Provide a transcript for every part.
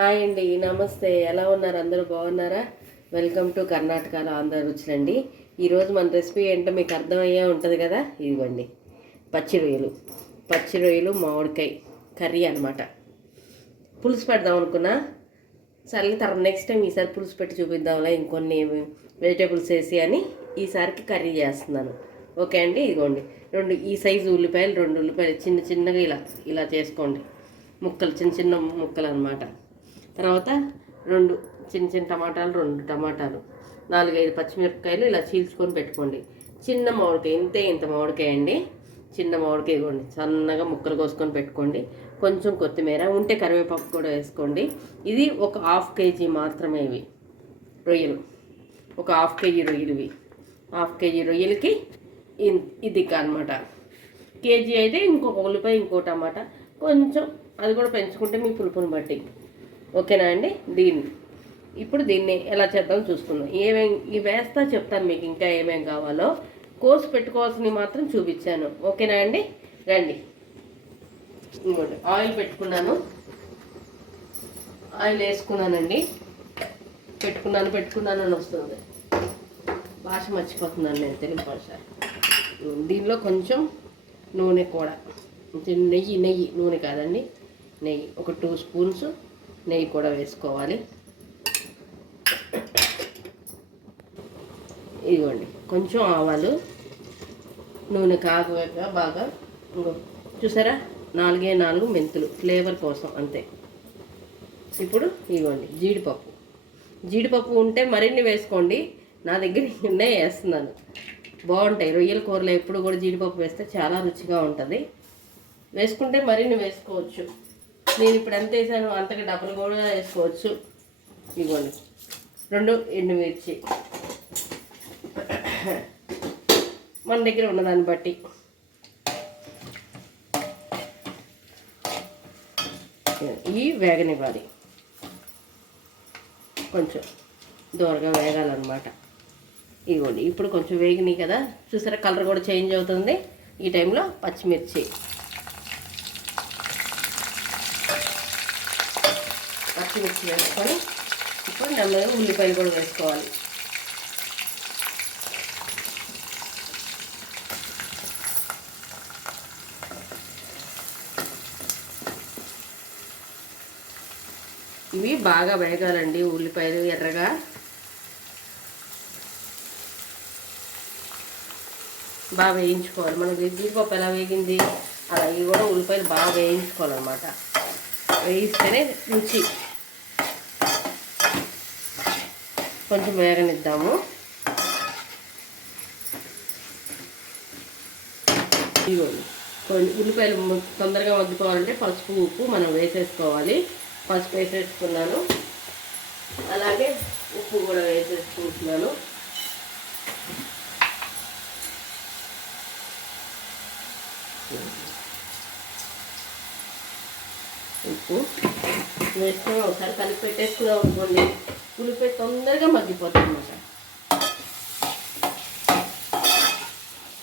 Hi అండి, నమస్తే. ఎలా ఉన్నారు? అందరూ బాగున్నారా? వెల్కమ్ టు కర్ణాటకలో ఆంధ్ర రుచులండి. ఈరోజు మన రెసిపీ ఏంటో మీకు అర్థమయ్యే ఉంటుంది కదా. ఇదిగోండి, పచ్చి రొయ్యలు మామిడికాయ కర్రీ అనమాట. పులుసు పెడదాం అనుకున్నా, సరే తర్వాత నెక్స్ట్ టైం ఈసారి పులుసు పెట్టి చూపిద్దాంలే ఇంకొన్ని వెజిటేబుల్స్ వేసి అని ఈసారికి కర్రీ చేస్తున్నాను. ఓకే అండి. ఇదిగోండి, ఈ సైజు ఉల్లిపాయలు, 2 ఉల్లిపాయలు చిన్న చిన్నగా ఇలా చేసుకోండి. ముక్కలు చిన్న చిన్న ముక్కలు అనమాట. తర్వాత 2 చిన్న టమాటాలు, 2 టమాటాలు, 4-5 పచ్చిమిరపకాయలు ఇలా చీల్చుకొని పెట్టుకోండి. చిన్న మామిడికాయ, ఇంత మామిడికాయ అండి. చిన్న మామిడికాయ ఇవ్వండి, సన్నగా ముక్కలు కోసుకొని పెట్టుకోండి. కొంచెం కొత్తిమీర ఉంటే కరివేపాకు కూడా వేసుకోండి. ఇది ఒక 1/2 కేజీ మాత్రమే ఇవి రొయ్యలు. ఒక 1/2 కేజీ రొయ్యలు ఇవి. 1/2 కేజీ రొయ్యలకి ఇది అనమాట. కేజీ అయితే ఇంకొక ఉల్లిపాయ, ఇంకో టమాటా, కొంచెం అది కూడా పెంచుకుంటే మీ పులుపుని బట్టి. ఓకేనా అండి. ఇప్పుడు దీన్ని ఎలా చేద్దాం చూసుకుందాం. ఇవి వేస్తా చెప్తాను మీకు ఇంకా ఏమేమి కావాలో. కోసి పెట్టుకోవాల్సినవి మాత్రం చూపించాను. ఓకేనా అండి. రండి. ఇంకోటి ఆయిల్ పెట్టుకున్నాను, ఆయిల్ వేసుకున్నానండి. పెట్టుకున్నాను అని వస్తుంది. భాష మర్చిపోతున్నాను నేను, తెలుగు భాష. దీనిలో కొంచెం నూనె కూడా, నెయ్యి నూనె కాదండి, నెయ్యి ఒక 2 స్పూన్స్ నెయ్యి కూడా వేసుకోవాలి. ఇదిగోండి, కొంచెం ఆవాలు, నూనె కాగగా బాగా. చూసారా, 4 మెంతులు ఫ్లేవర్ కోసం అంతే. ఇప్పుడు ఇదిగోండి జీడిపప్పు ఉంటే మరిన్ని వేసుకోండి. నా దగ్గర ఉన్నాయి, వేస్తున్నాను. బాగుంటాయి రొయ్యల కూరలో. ఎప్పుడు కూడా జీడిపప్పు వేస్తే చాలా రుచిగా ఉంటుంది. వేసుకుంటే మరిన్ని వేసుకోవచ్చు. నేను ఇప్పుడు ఎంత వేసాను అంతకి డబ్బులు కూడా వేసుకోవచ్చు. ఇవ్వండి, 2 ఎండుమిర్చి మన దగ్గర ఉన్నదాన్ని బట్టి. ఇవి వేగనివ్వాలి, కొంచెం దూరగా వేగాలన్నమాట. ఇవ్వండి, ఇప్పుడు కొంచెం వేగినాయి కదా, చూసారా కలర్ కూడా చేంజ్ అవుతుంది. ఈ టైంలో పచ్చిమిర్చి వేసుకొని ఇప్పుడు నెమ్మదిగా ఉల్లిపాయలు కూడా వేసుకోవాలి. ఇవి బాగా వేగాలండి, ఉల్లిపాయలు ఎర్రగా. బాగా వేయించుకోవాలి. మనకి జీడిపప్పు ఎలా వేగింది అలా ఇవి కూడా ఉల్లిపాయలు బాగా వేయించుకోవాలన్నమాట. వేయిస్తేనే రుచి. కొంచెం వేగనిద్దాము. ఇదిగోండి, ఉల్లిపాయలు తొందరగా మగ్గిపోవాలంటే పసుపు, ఉప్పు మనం వేసేసుకోవాలి. పసుపు వేసేసుకున్నాను, అలాగే ఉప్పు కూడా వేసేసుకుంటున్నాను. ఉప్పు వేసుకొని ఒకసారి కలిపి పెట్టేసుకున్నాం అనుకోండి, ఉల్లిపాయ తొందరగా మగ్గిపోతుంది అన్నమాట.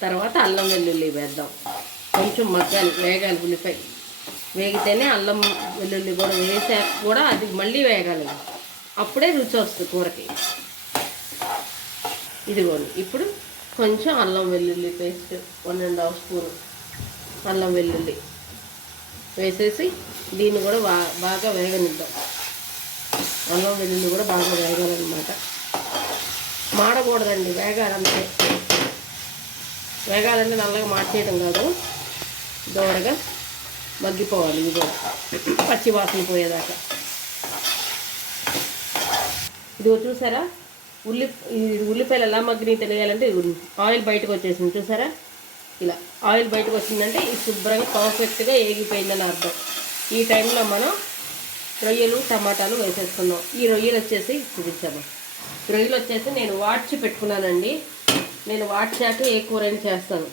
తర్వాత అల్లం వెల్లుల్లి వేద్దాం. కొంచెం వేగాలి. ఉల్లిపాయ వేగితేనే అల్లం వెల్లుల్లి కూడా వేసాక కూడా అది మళ్ళీ వేగాలి. అప్పుడే రుచి వస్తుంది కూరకి. ఇదిగోండి, ఇప్పుడు కొంచెం అల్లం వెల్లుల్లి పేస్ట్ 1.5 స్పూన్ అల్లం వెల్లుల్లి వేసేసి దీన్ని కూడా బాగా వేగనిద్దాం. అల్లం వెల్లుల్లి కూడా బాగా వేగాలన్నమాట. మాడకూడదండి, వేగాలంటే. వేగాలంటే నల్లగా మార్చేయడం కాదు, దూరగా మగ్గిపోవాలి. ఇది కూడా పచ్చి వాసన పోయేదాకా. ఇదిగో చూసారా, ఉల్లిపాయలు ఎలా మగ్గినాయి తెలియాలంటే ఆయిల్ బయటకు వచ్చేసింది. చూసారా, ఇలా ఆయిల్ బయటకు వచ్చిందంటే ఇది శుభ్రంగా పర్ఫెక్ట్గా ఏగిపోయిందని అర్థం. ఈ టైంలో మనం రొయ్యలు, టమాటాలు వేసేసుకున్నాం. ఈ రొయ్యలు వచ్చేసి చూపించాము. రొయ్యలు వచ్చేసి నేను వాడ్చి పెట్టుకున్నానండి. నేను వాడ్చాక ఏ కూరైనా చేస్తాను.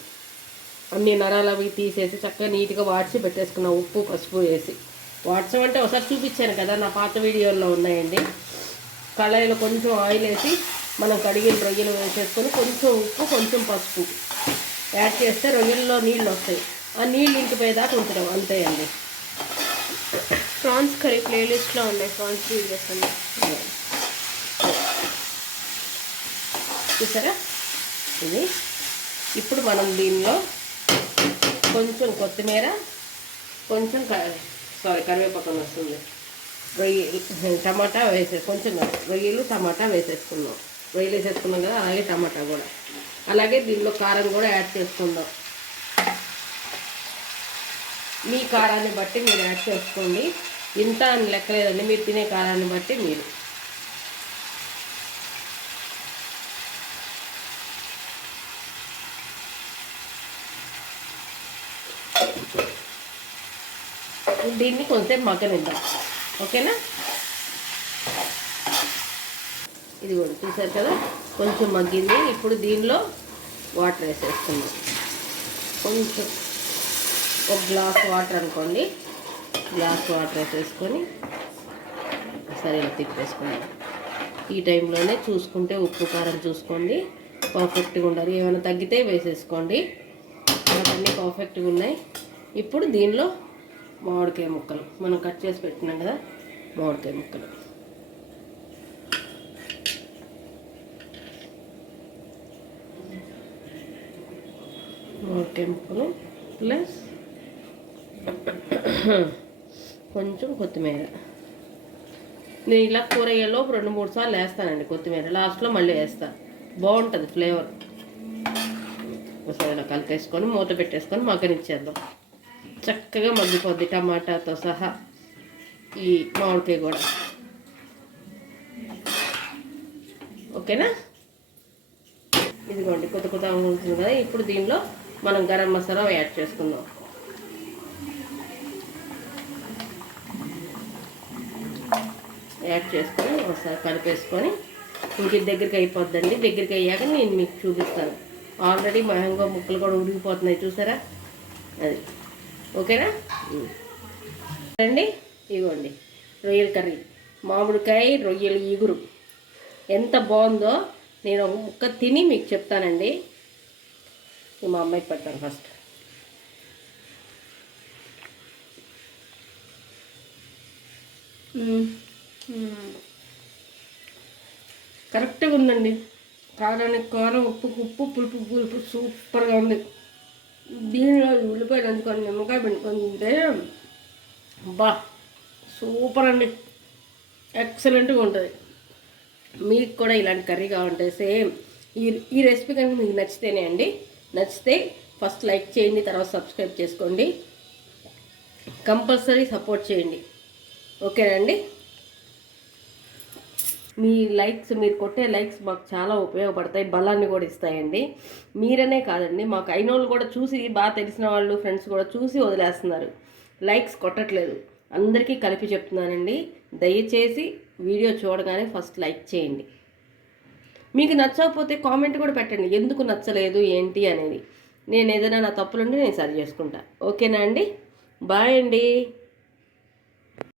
అన్ని నరాలు అవి తీసేసి చక్కగా నీట్గా వాడ్చి పెట్టేసుకున్నాం, ఉప్పు పసుపు వేసి. వాడ్చమంటే ఒకసారి చూపించాను కదా, నా పాత వీడియోల్లో ఉన్నాయండి. కళాయిలో కొంచెం ఆయిల్ వేసి మనం కడిగిన రొయ్యలు వేసేసుకొని కొంచెం ఉప్పు, కొంచెం పసుపు యాడ్ చేస్తే రొయ్యల్లో నీళ్ళు వస్తాయి. ఆ నీళ్ళు ఇంకిపోయేదాకా ఉంచడం అంతే అండి. ప్రాన్స్ కర్రీ ప్లేలిస్ట్లో ఉన్నాయి ప్రాన్స్ వీడియోస్ అన్నీ. చూసారా ఇది. ఇప్పుడు మనం దీనిలో కొంచెం కొత్తిమీర, కొంచెం కరివేపాకు వస్తుంది, టమాటా కొంచెం రొయ్యలు టమాటా వేసేసుకుందాం. రొయ్యలు వేసేసుకున్నాం కదా, అలాగే టమాటా కూడా, అలాగే దీనిలో కారం కూడా యాడ్ చేసుకుందాం. మీ కారాన్ని బట్టి మీరు యాడ్ చేసుకోండి. ఇంత అని లెక్కలేదండి, మీరు తినే కారాన్ని బట్టి మీరు. దీన్ని కొంచెం మగ్గనిద్దాం. ఓకేనా? ఇది కూడా చూసారు కదా, కొంచెం మగ్గింది. ఇప్పుడు దీనిలో వాటర్ వేసేస్తున్నాం. కొంచెం ఒక గ్లాస్ వాటర్ అనుకోండి, గ్లాస్ వాటర్ వేసేసుకొని సరే తిప్పేసుకున్నాం. ఈ టైంలోనే చూసుకుంటే ఉప్పు కారం చూసుకోండి, పర్ఫెక్ట్గా ఉండాలి. ఏమైనా తగ్గితే వేసేసుకోండి. అవన్నీ పర్ఫెక్ట్గా ఉన్నాయి. ఇప్పుడు దీనిలో మామిడికాయ ముక్కలు మనం కట్ చేసి పెట్టినాం కదా, మామిడికాయ ముక్కలు ప్లస్ కొంచెం కొత్తిమీర. నేను ఇలా కూర అయ్యేలోపు 2-3 సార్లు వేస్తానండి కొత్తిమీర, లాస్ట్లో మళ్ళీ వేస్తాను, బాగుంటుంది ఫ్లేవర్. ఒకసారి ఇలా కలిపేసుకొని మూత పెట్టేసుకొని మగ్గనిచ్చేద్దాం. చక్కగా మగ్గిపోద్ది టమాటాతో సహా ఈ మామిడికాయ కూడా. ఓకేనా? ఇదిగోండి కొత్త ఉంటుంది కదా. ఇప్పుడు దీనిలో మనం గరం మసాలా యాడ్ చేసుకుందాం. యాడ్ చేసుకొని ఒకసారి కలిపేసుకొని ఇంక దగ్గరికి అయిపోద్దండి. దగ్గరికి అయ్యాక నేను మీకు చూపిస్తాను. ఆల్రెడీ మ్యాంగో ముక్కలు కూడా ఉడికిపోతున్నాయి చూసారా, అది. ఓకేనా అండి? ఇవ్వండి రొయ్యల కర్రీ, మామిడికాయ రొయ్యల ఇగురు ఎంత బాగుందో నేను ఒక ముక్క తిని మీకు చెప్తానండి. మా అమ్మాయికి పెడతాను ఫస్ట్. కరెక్ట్గా ఉందండి. కారానికి కారం, ఉప్పుకు ఉప్పు, పులుపు పులుపు సూపర్గా ఉంది. దీనిలో ఉల్లిపాయలు నంచుకొని నిమ్మకాయ పిండుకొని తింటే బా సూపర్ అండి, ఎక్సలెంట్గా ఉంటుంది. మీకు కూడా ఇలాంటి కర్రీ కావాలంటే సేమ్ ఈ రెసిపీ కనుక మీకు నచ్చితేనే అండి, నచ్చితే ఫస్ట్ లైక్ చేయండి, తర్వాత సబ్స్క్రైబ్ చేసుకోండి, కంపల్సరీ సపోర్ట్ చేయండి. ఓకేనా అండి? మీరు కొట్టే లైక్స్ మాకు చాలా ఉపయోగపడతాయి, బలాన్ని కూడా ఇస్తాయండి. మీరనే కాదండి, మాకు అయిన వాళ్ళు కూడా చూసి, బాగా తెలిసిన వాళ్ళు ఫ్రెండ్స్ కూడా చూసి వదిలేస్తున్నారు, లైక్స్ కొట్టట్లేదు. అందరికీ కలిపి చెప్తున్నానండి, దయచేసి వీడియో చూడగానే ఫస్ట్ లైక్ చేయండి. మీకు నచ్చకపోతే కామెంట్ కూడా పెట్టండి, ఎందుకు నచ్చలేదు ఏంటి అనేది. నేను ఏదైనా నా తప్పులుంటే నేను సరి చేసుకుంటా. ఓకేనా అండి? బాయ్ అండి.